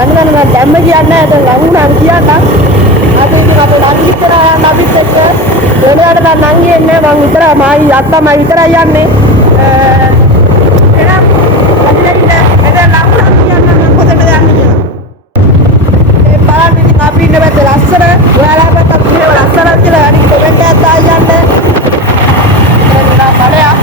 යන්න නම් දැම්ම කියන්නේ දැන් ලඟුණාම කියන්න. අද ඉතින් අපේ ළඟ විතර යන්න අපිත් එක්ක දෙලයට දැන් නංගි එන්නේ මං විතරයි මායි අත්තමයි විතරයි යන්නේ. එහෙනම් අදින්න එදා ලඟුණාම කියන්න මම කොතනද යන්නේ කියලා. ඒ බලන්න ඉතින් අපි ඉන්න පැත්තේ ලස්සන ඔයාලා පැත්තත් මේව ලස්සනක් කියලා අනිත් කමෙන්ට් එකක් දාලා යන්න. දැන් බලයා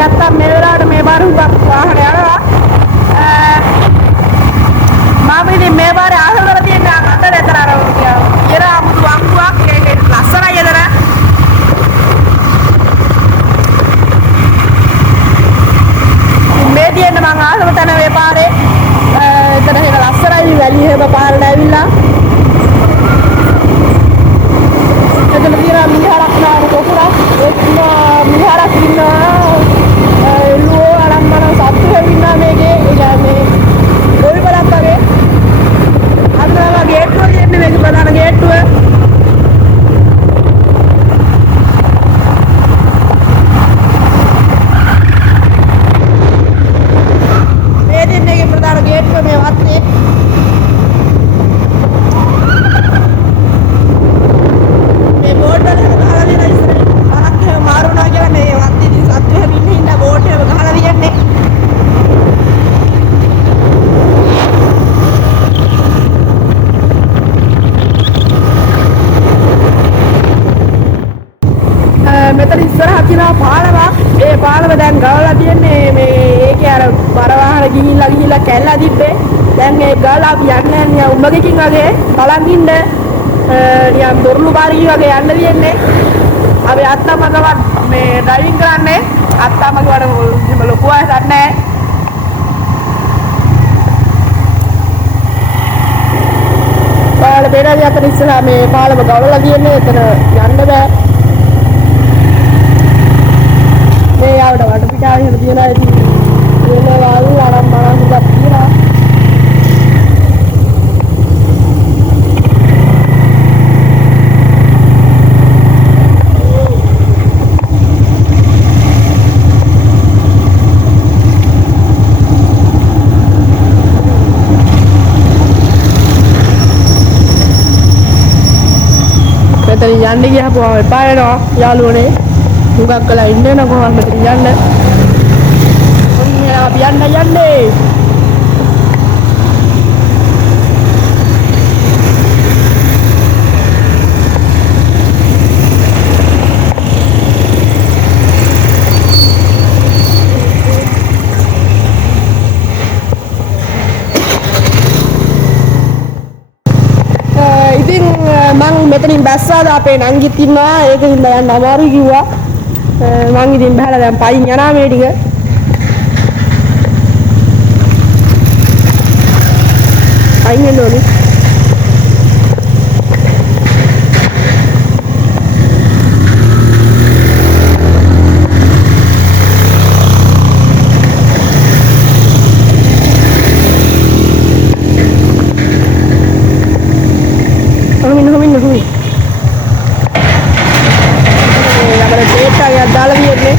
නැත්තම් මේ වෙලාවට මේ බාර හුඟක් වාහන යනවා. මම ඉතින් මේ බාර ආසල් කරලා තියෙන අතර ඇතර අර ඉර අමුතු වංගුවක් ඒක ලස්සනයි එතන. මේ තියෙන මම ආසල් තන මේ පාරේ එතන ඒක ලස්සනයි වැලි හැම පාරට ඇවිල්ලා. එතන තියෙන මිහාරක් නාම කොකුරක් ඒ මිහාරක් ඉන්නවා. මේකේ ඉන්නේ ගොවි බලක් වගේ අන්තරලා ගේට්ටුව දෙන්නේ මේක ප්‍රධාන ගේට්ටුව. මේ දෙන්නේගේ ප්‍රධාන ගේට්ටුව මේ වත්තේ. මේ බෝඩ් වල ගහලා දෙන ඉස්සරහ අරක් මාරුණා කියලා මේ වත්තේ සත්තු හැමින් ඉන්න බෝඩ් එක ගහලා දෙන්නේ. මෙතන ඉස්සරහ තියෙනවා පාලමක්. ඒ පාලම දැන් ගවලා තියෙන්නේ මේ ඒකේ අර බර වාහන ගිහිල්ලා කැල්ලා තිබ්බේ. දැන් ඒ ගාලා අපි යන්නේ නිය උඹගකින් වගේ බලන් ඉන්න නියම් දොරළු බාරිය වගේ යන්න තියෙන්නේ. අපි අත්තමගව මේ ඩ්‍රයිවිං කරන්නේ. අත්තමග වල ලොකු වයසක් නැහැ. පාල බේරාදී අතන ඉස්සරහ මේ පාලම ගවලා තියෙන්නේ. එතන යන්න බෑ. මේ ආවට වඩ පිටාවේ එහෙම තියලා ඉතින් එනේ වාලු ආරම් බලන් ඉඳලා තියලා මෙතන යන්න ගියපුවා එපා වෙනවා යාළුවනේ. හුඟක් කළා ඉන්නේ නෝ කොහොමද මෙතන යන්න. ඔන්න අපි යන්නේ. ඉතින් මං මෙතනින් බැස්සාද අපේ නංගිත් ඉන්නවා. ඒකින් යන්න අමාරුයි කිව්වා. මං ඉතින් බහලා දැන් පයින් යනවා මේ ටික. පයින් යන්න ඕනේ. හොමින් අපේ ටේට් එකක් දාලා තියෙන්නේ.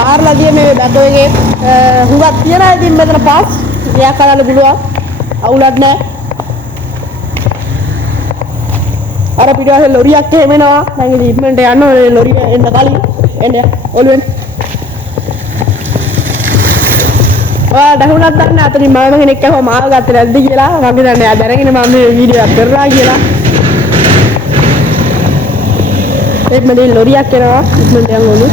හාරලා ගියේ මේ බැටෝ එකේ හුඟක් තියනවා. ඉතින් මෙතන පාස් ගියා කරන්න පුළුවන්. අවුලක් නැහැ. අර පිටුවසේ ලොරියක් එහෙම එනවා. මම ඉතින් ඉක්මනට යන්න ඕනේ ලොරිය එන්න කලින්. එන්න ඔළුවෙන්. දැහුණක් දන්න අතරින් මම කෙනෙක් ඇහුවා මාව ගත්තේ නැද්ද කියලා. මම දන්නේ දැනගෙන මම මේ වීඩියෝ එක කරලා කියලා. මේ ලොරියක් එනවා ඉක්මනට යන්න ඕනේ.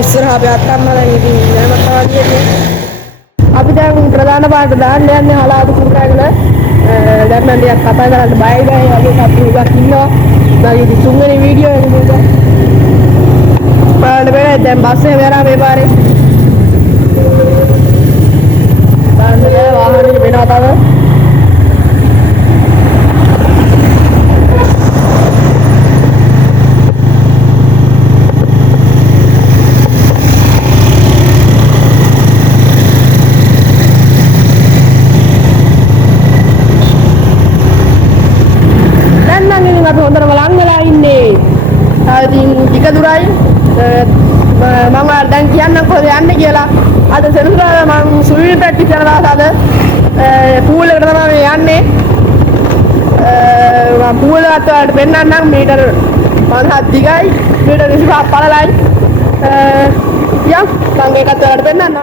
ඉස්සරහා අපි අත්තම්ම දැන් ඉතින් යනවත් තමයි අපි දැන් ප්‍රධාන පාට දාන්න යන්නේ හලාතු කුරාගෙන දැන් මම ටිකක් කතා කරන්න බයයි වගේ කප්පි එකක් ඉන්නවා මගේ ඉතින් තුන්වෙනි වීඩියෝ එක මේක බලන්න බෑ දැන් බස් එක වෙනා මේ පාරේ බලන්න බෑ වාහනේ වෙනවා තව හොඳට බලන් වෙලා ඉන්නේ. ඉතින් ටික දුරයි මම දැන් කියන්න කොහෙද යන්නේ කියලා. අද සෙනසුරාදා මම ස්විමින් ප්‍රැක්ටිස් කරනවා අද පූල් එකට තමයි යන්නේ. මම පූල් එකට වලට පෙන්නන්නම් මීටර 50ක් දිගයි මීටර 25ක් පළලයි. යම් මම ඒකත් වලට පෙන්නන්නම්.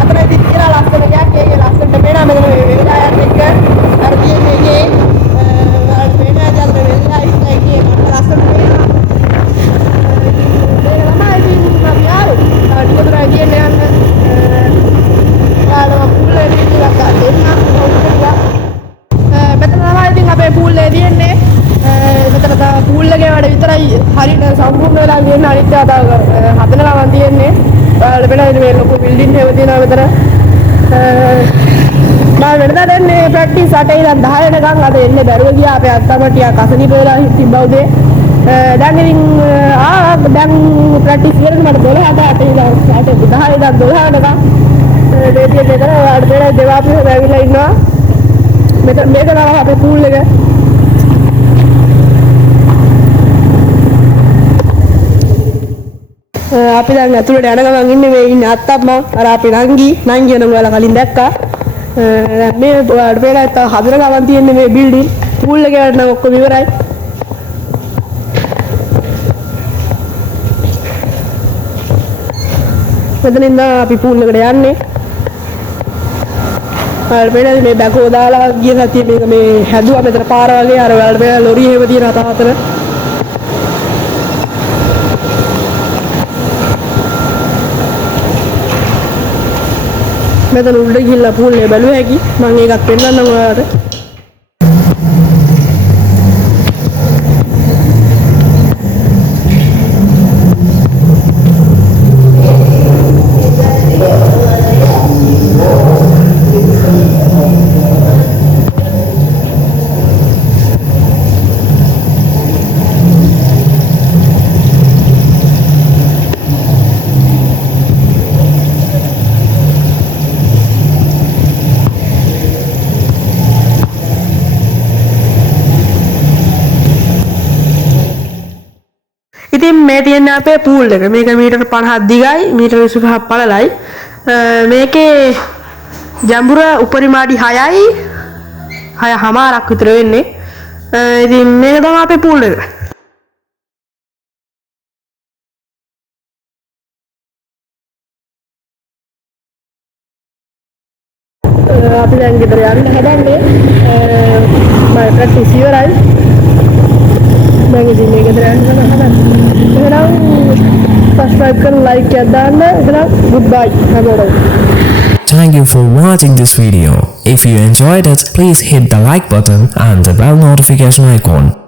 අතනදී තියෙන ලස්සන ගයක් ඒකේ ලස්සනට පේනවා මෙතන වෙලාවත් එක්ක අර තියෙන්නේ හරියට සම්පූර්ණ වෙලා තියෙන අනිත් අතාව හදලා වන් තියෙන්නේ. ඔයාලා බලන්න මේ ලොකු බිල්ඩින් එකක් තියෙනවා මෙතන. මම වෙනදා දෙන්නේ ප්‍රැක්ටිස් 8 ඉඳන් 10 වෙනකන් අද එන්නේ බැරුව ගියා අපේ අත්තම ටිකක් අසනීප වෙලා තිබ්බා උදේ. දැන් ඉතින් දැන් ප්‍රැක්ටිස් කරන්නේ මට 12ට 8 ඉඳන් 10 ඉඳන් 12 වෙනකන් දෙවියන් දෙතර ඔයාලට බෙලා දෙවාපිය වැවිලා ඉන්නවා. මෙතන මේක තමයි අපේ පූල් එක. අපි දැන් ඇතුළට යන ගමන් ඉන්නේ මේ ඉන්නේ අත්තම්ම අර අපේ නංගි නම් ඔයාලා කලින් දැක්කා. දැන් මේ ඔයාලට පේලා තව හදන ගමන් තියෙන්නේ මේ බිල්ඩින් පූල් එක වලට නම් ඔක්කොම ඉවරයි. මෙතනින් නම් අපි පූල් එකට යන්නේ. ඔයාලට පේනද මේ බැකෝ දාලා ගිය සතියේ මේක මේ හැදුවා මෙතන පාර වගේ අර ඔයාලට පේන ලොරි එහෙම තියෙන අතහතර මෙතන උඩ ගිහිල්ලා පූල් එක බැලුව හැකි මම ඒකත් පෙන්නන්නම් ඔයාලට. ඉතින් මේ තියෙන අපේ පූල් එක මේක මීටර 50ක් දිගයි මීටර 25ක් පළලයි මේකේ ජම්බුර උපරිම අඩි 6යි 6.5ක් විතර වෙන්නේ. ඉතින් මේක තමයි අපේ පූල් එක. අපි දැන් ගෙදර යන්න හදන්නේ මම ප්‍රැක්ටිස් ඉවරයි. මම ඉතින් මේක ගෙදර යන්න හදන්නේ. subscribe කරලා like එකක් දාන්න. goodbye හැමෝටම. Thank you for watching this video. If you enjoyed it, please hit the like button and the bell notification icon.